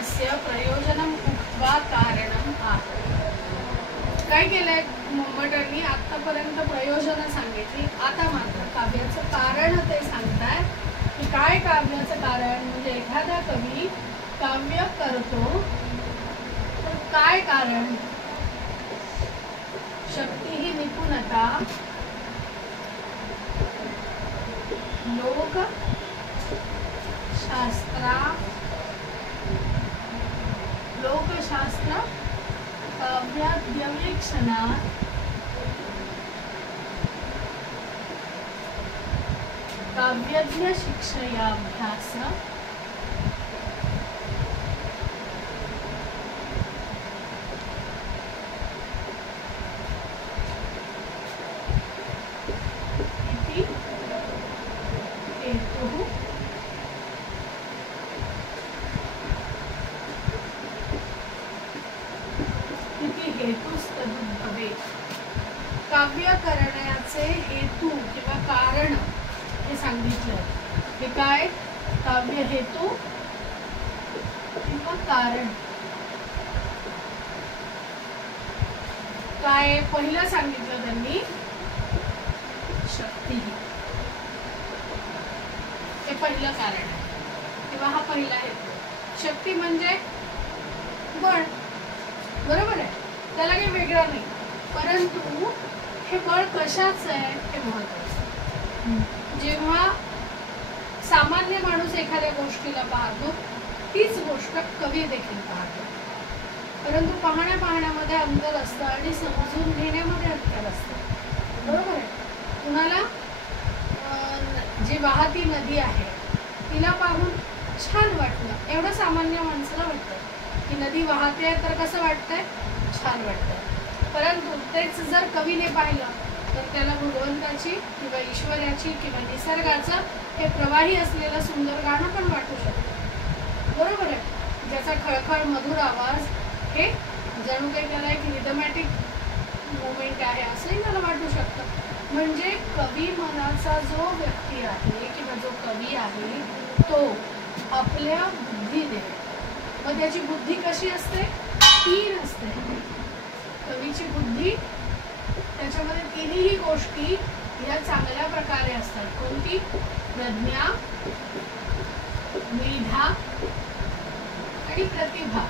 अस्य प्रयोजनम उक्त्वा कारणम आह. काय केलंय मम्मटांनी आतापर्यंत प्रयोजन सांगितली, आता मात्र काव्याचं कारण ते सांगताय की काय काव्याचं कारण. म्हणजे एखादा कवी काव्य करतो तर काय कारण. शक्ती ही निपुणता लोकशास्त्र काव्याध्यवेक्षणात काव्यज्ञ शिक्षयाभ्यास इति हेतुः हेतुस्तदुद्भवे. काव्य करण्याचे हेतू किंवा कारण हे सांगितलं. हे काय काव्य हेतू किंवा कारण. काय पहिलं सांगितलं त्यांनी शक्ती, हे पहिलं कारण आहे किंवा हा पहिला हेतू. शक्ती म्हणजे बळ, बरोबर आहे, त्याला काही वेगळं नाही. परंतु हे बळ कशाचं आहे हे महत्वाचं. जेव्हा सामान्य माणूस एखाद्या गोष्टीला पाहतो तीच गोष्ट कवी देखील पाहतो, परंतु पाहण्यामध्ये अंतर असतं आणि समजून घेण्यामध्ये अंतर असतं, बरोबर आहे. कुणाला जी वाहती नदी आहे तिला पाहून छान वाटलं, एवढं सामान्य माणसाला वाटतं की नदी वाहते तर कसं वाटतंय, छान वाटतंय. परंतु तेच जर कवीने पाहिलं तर त्याला भगवंताची किंवा ईश्वराची किंवा निसर्गाचं हे प्रवाही असलेलं सुंदर गाणं पण वाटू शकतं, बरोबर आहे. ज्याचा खळखळ मधुर आवाज हे जणू काही त्याला एक रिदमॅटिक मुवमेंट आहे असंही त्याला वाटू शकतं. म्हणजे कवी मनाचा जो व्यक्ती आहे किंवा जो कवी आहे तो आपल्या बुद्धीने, मग त्याची बुद्धी कशी असते, तीन असते. कवीची बुद्धी त्याच्यामध्ये तिन्ही गोष्टी या चांगल्या प्रकारे असतात. कोणती, प्रज्ञा, मेधा आणि प्रतिभा.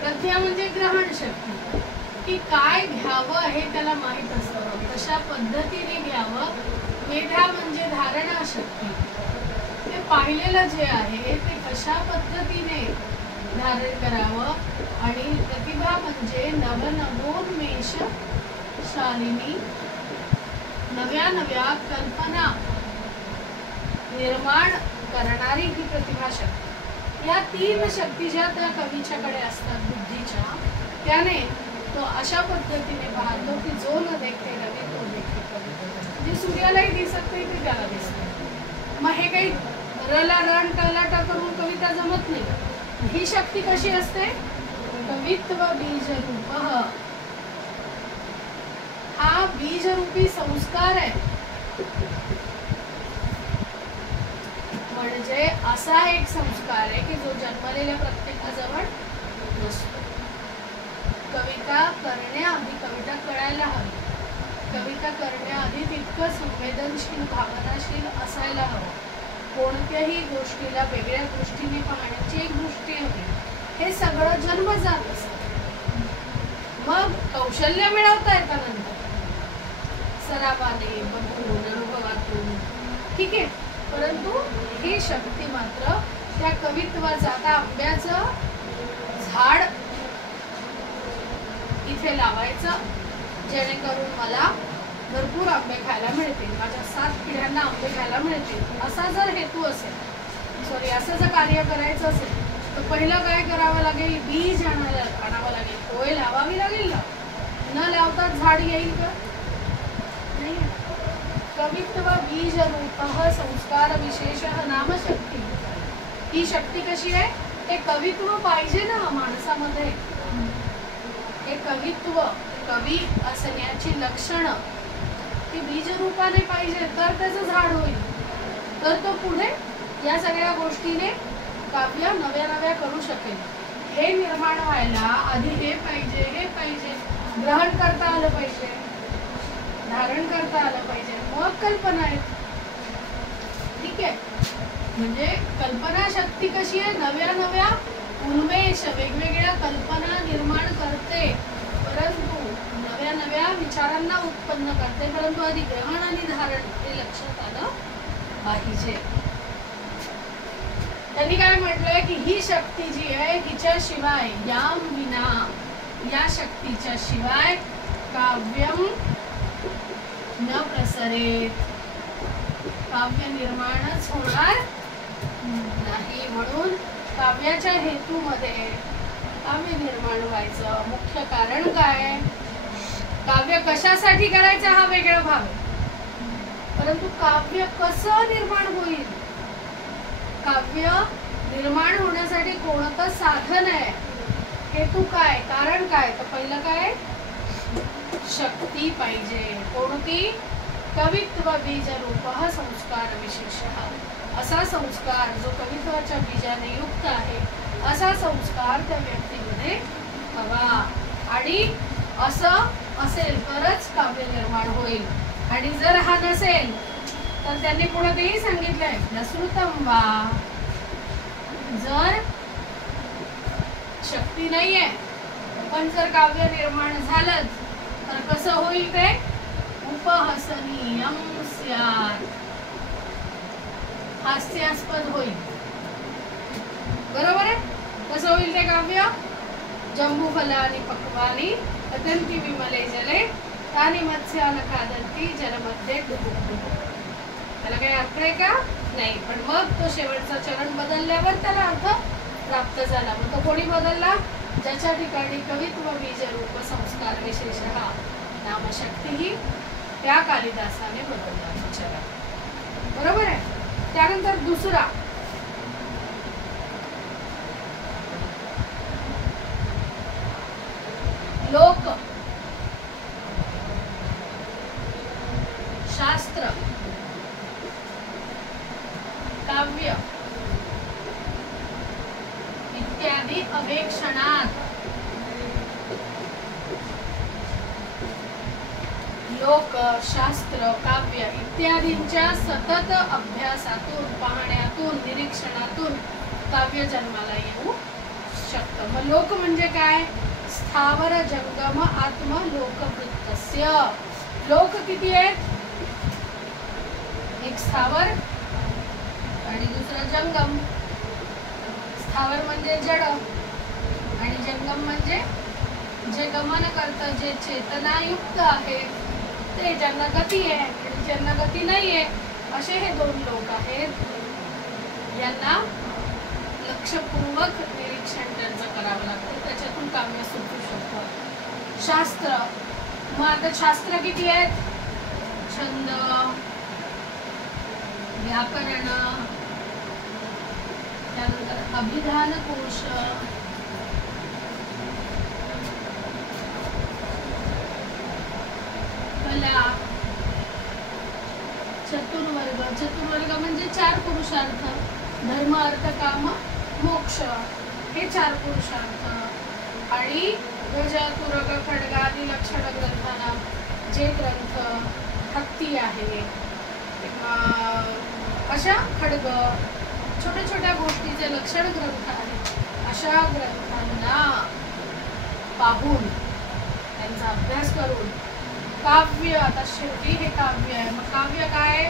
प्रज्ञा म्हणजे ग्रहण शक्ती, की काय घ्यावं हे त्याला माहीत असतं, कशा पद्धतीने घ्यावं. मेधा म्हणजे धारणा शक्ती, ते पाहिलेलं जे आहे ते कशा पद्धतीने धारण करावं. आणि प्रतिभा म्हणजे नवनवोन्मेष शालिनी, नव्या नव्या कल्पना निर्माण करणारी ही प्रतिभा शक्ती. या तीन शक्ती ज्या त्या कवीच्याकडे असतात बुद्धीच्या, त्याने तो अशा पद्धतीने पाहतो की जो न देखते रवी तो देखते कवी. जे सूर्यालाही दिसत नाही ते त्याला दिसते. मग हे काही रला रण टलाटा करून कविता जमत नाही. ही शक्ती कशी असते, कवित्व बीज रूप. हा बीजरूपी संस्कार आहे. म्हणजे असा एक संस्कार आहे की जो जन्मलेल्या प्रत्येकाजवळ नसतो. कविता करण्याआधी कविता कळायला हवी. कविता करण्याआधी तितकं संवेदनशील, भावनाशील असायला हवं. कोणत्याही गोष्टीला वेगळ्या दृष्टीने पाहण्याची एक दृष्टी हवी. हे सगळं जन्मजात असतं. मग कौशल्य मिळवता येतं नंतर सरावाने, बघून, अनुभवातून, ठीक आहे. परंतु ही शक्ती मात्र त्या कवित्वाचं, आता आंब्याचं झाड इथे लावायचं जेणेकरून मला भरपूर आंबे खायला मिळतील, माझ्या 7 पिढ्यांना आंबे खायला मिळतील, असा जर हेतू असेल, सॉरी असं जर कार्य करायचं असेल तर पहिलं काय करावं लागेल, बीज आणावं लागेल. पोय लावावी लागेल ना, न लावता झाड येईल का, नाही. कवित्व बीज रूप संस्कार विशेष नाम शक्ती. ही शक्ती कशी आहे, ते कवित्व पाहिजे ना माणसामध्ये. हे कवित्व, कवी असण्याची लक्षणं ती बीज रूपाने पाहिजे, तर त्याचं झाड होईल. तर तो पुढे या सगळ्या गोष्टीने काव्य नव्या नव्या करू शकेल. हे निर्माण व्हायला आधी हे पाहिजे, ग्रहण करता आलं पाहिजे, धारण करता आलं पाहिजे, मग कल्पना आहेत. ठीक आहे, म्हणजे कल्पना शक्ती कशी आहे, नव्या नव्या उन्मेष वेगवेगळ्या कल्पना निर्माण करते, परंतु नव्या नव्या विचारांना उत्पन्न करते, परंतु आधी ग्रहण आणि धारण हे लक्षात आलं पाहिजे. त्यांनी काय म्हटलंय की ही शक्ती जी आहे हिच्याशिवाय याम विना, या शक्तीच्या शिवाय काव्यम न प्रसरेत, काव्य निर्माणच होणार नाही. म्हणून काव्याच्या हेतूमध्ये काव्य निर्माण व्हायचं मुख्य कारण काय, काव्य कशासाठी करायचं हा वेगळा भाग आहे, परंतु काव्य कसं निर्माण होईल, काव्य निर्माण होण्यासाठी कोणतं साधन आहे, हेतू काय, कारण काय, तर पहिलं काय, शक्ती पाहिजे. कोणती, कवित्व बीज रूप संस्कार विशेष, असा संस्कार जो कवित्वाच्या बीजाने युक्त आहे, असा संस्कार त्या व्यक्तीमध्ये हवा. आणि असं असेल तरच काव्य निर्माण होईल. आणि जर हा नसेल तर त्यांनी पुढे तेही सांगितलंय, नसृतम वा, जर शक्ती नाहीये पण जर काव्य निर्माण झालं तर कसं होईल ते, उपहसनीयम स्यात्, हास्यास्पद होईल. बरोबर आहे, कसं होईल ते काव्य, जंबूफलानि पक्वानि पतन्ति विमले जले तानि मत्स्यान खादन्ति जलमध्ये डुबुक. त्याला काही अर्थ आहे का, नाही, पण मग तो शेवटचा चरण बदलल्यावर त्याला अर्थ प्राप्त झाला. मग तो कोणी बदलला, ज्याच्या ठिकाणी कवित्व बीज रूप संस्कार विशेष नामशक्ती ही त्या कालिदासाने बदलला चरण. बरोबर आहे. त्यानंतर दुसरा, लोक शास्त्र काव्य इत्यादी अवेक्षणात लोक शास्त्र काव्य इत्यादींच्या सतत अभ्यासातून, पाहण्यातून, निरीक्षणातून काव्य जन्माला येऊ शकतं. मग लोक म्हणजे काय, स्थावर जंगम आत्म लोकवृत्तस्य. लोक किती आहेत, एक स्थावर आणि दुसरा जंगम. स्थावर म्हणजे जड आणि जंगम म्हणजे जे गमन करतं, जे चेतनायुक्त आहे, ते ज्यांना गती आहे आणि ज्यांना गती नाहीये, असे हे दोन लोक आहेत. यांना लक्षपूर्वक निरीक्षण त्यांचं करावं लागतं, त्याच्यातून काव्य सुचू शकतं. शास्त्र, मग आता शास्त्र किती आहेत, छंद, व्याकरण, त्यानंतर अभिधान कोश, कला, चतुर्वर्ग. चतुर्वर्ग म्हणजे चार पुरुषार्थ, धर्म अर्थ काम मोक्ष, हे चार पुरुषार्थ. आणि ध्वज तुरग खड्गादी लक्षण ग्रंथांना जे ग्रंथ हत्ती आहे, अशा खड्ग छोट्या छोट्या गोष्टीचे लक्षण ग्रंथ आहेत, अशा ग्रंथांना पाहून त्यांचा अभ्यास करून काव्य, आता शेवटी हे काव्य आहे. मग काव्य काय,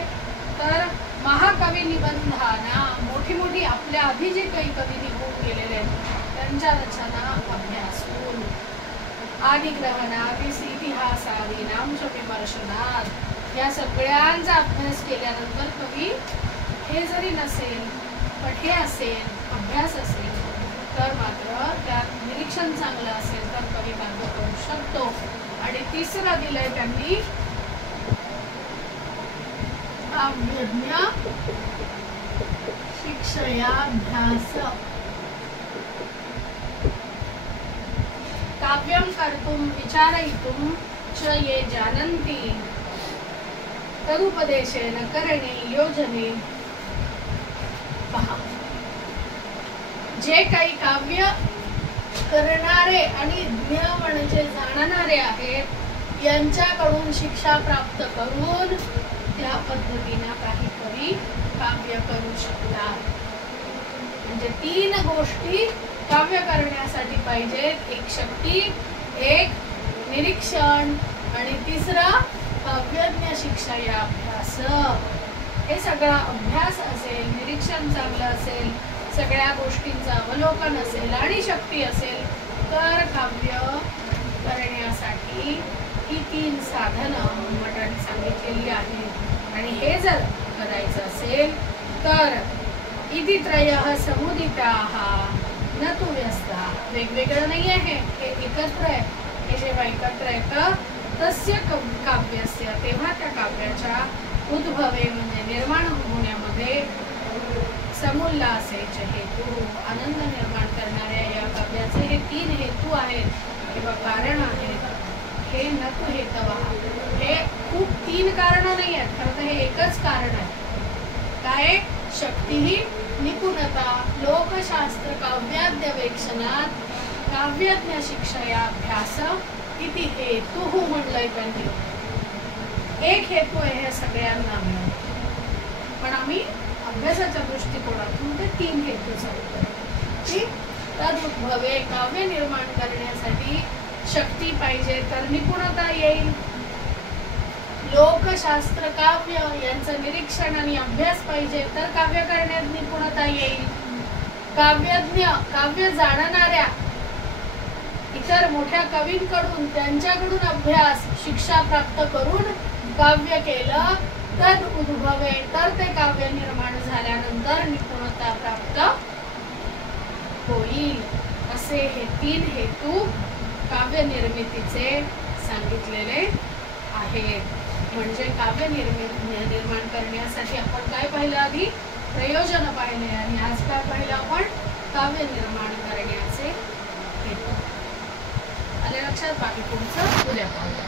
तर महाकवी निबंधाना, मोठी मोठी आपल्या आधी जे काही कवी निघून गेलेले आहेत त्यांच्या रचना अभ्यासून, आदिग्रहणादिस इतिहासादीनां च विमर्शनात, या सगळ्यांचा अभ्यास केल्यानंतर कवी हे जरी नसेल पण हे असेल, अभ्यास असेल, तर मात्र त्यात निरीक्षण चांगलं असेल तर कवी काव्य करू शकतो. आणि तिसरं दिलंय त्यांनी, काव्यज्ञ शिक्षयाभ्यास. काव्यं कर्तुं विचारयितुं च ये जानन्ति तदुपदेशेन करणे योजने. पहा, जे काही काव्य करणारे आणि ज्ञ म्हणजे जाणणारे आहेत यांच्याकडून शिक्षा प्राप्त करून त्या पद्धतीने काही कवी काव्य करू शकतात. म्हणजे 3 गोष्टी काव्य करण्यासाठी पाहिजेत. एक शक्ती, एक निरीक्षण आणि तिसरा काव्यज्ञ शिक्षा या अभ्यास. हे सगळा अभ्यास असेल, निरीक्षण चांगलं असेल, सगळ्या गोष्टींचं अवलोकन असेल आणि शक्ती असेल तर काव्य करण्यासाठी ही 3 साधनं मठाने सांगितलेली आहेत. आणि हे जर करायचं असेल तर इति त्रयः समुदिताः न तु व्यस्ता. वेगवेगळं नाही आहे, हे एकत्र आहे. हे जेव्हा एकत्र येतं तस्य काव्यस्य तेव्हा त्या काव्याच्या उद्भवे म्हणजे निर्माण होण्यामध्ये समुल्लासेचे हेतू, आनंद निर्माण करणाऱ्या या काव्याचे हे 3 हेतू आहेत किंवा कारण आहेत. हे नतु हेतवः, हे खूप 3 कारणं नाही आहेत, खरं तर हे एकच कारण आहे. काय? शक्ती, निपुणता, लोकशास्त्र काव्याद्यवेक्षणात काव्यज्ञ शिक्षया अभ्यास इति हेतुः म्हणलंय त्यांनी. एक हेतू आहे हे सगळ्यांना मिळून, पण आम्ही अभ्यासाच्या दृष्टिकोनातून ते 3 हेतू सांगतो. तदुद्भवे काव्य निर्माण करण्यासाठी शक्ती पाहिजे तर निपुणता येईल. लोकशास्त्र काव्य यांचं निरीक्षण आणि अभ्यास पाहिजे तर काव्य करण्यात निपुणता येईल. काव्यज्ञ, काव्य जाणणाऱ्या इतर मोठ्या कवींकडून त्यांच्याकडून अभ्यास शिक्षा प्राप्त करून काव्य केलं तर उद्भवे, तर ते काव्य निर्माण झाल्यानंतर निपुणता प्राप्त होईल. असे हे 3 हेतू काव्य निर्मितीचे सांगितलेले आहेत. म्हणजे काव्य निर्माण करण्यासाठी आपण काय पाहिलं? आधी प्रयोजन पाहिले आणि आज काय पाहिलं आपण? काव्य निर्माण करण्याचे हेतू. आले लक्षात? बाकी पुढचं उद्या पाहू.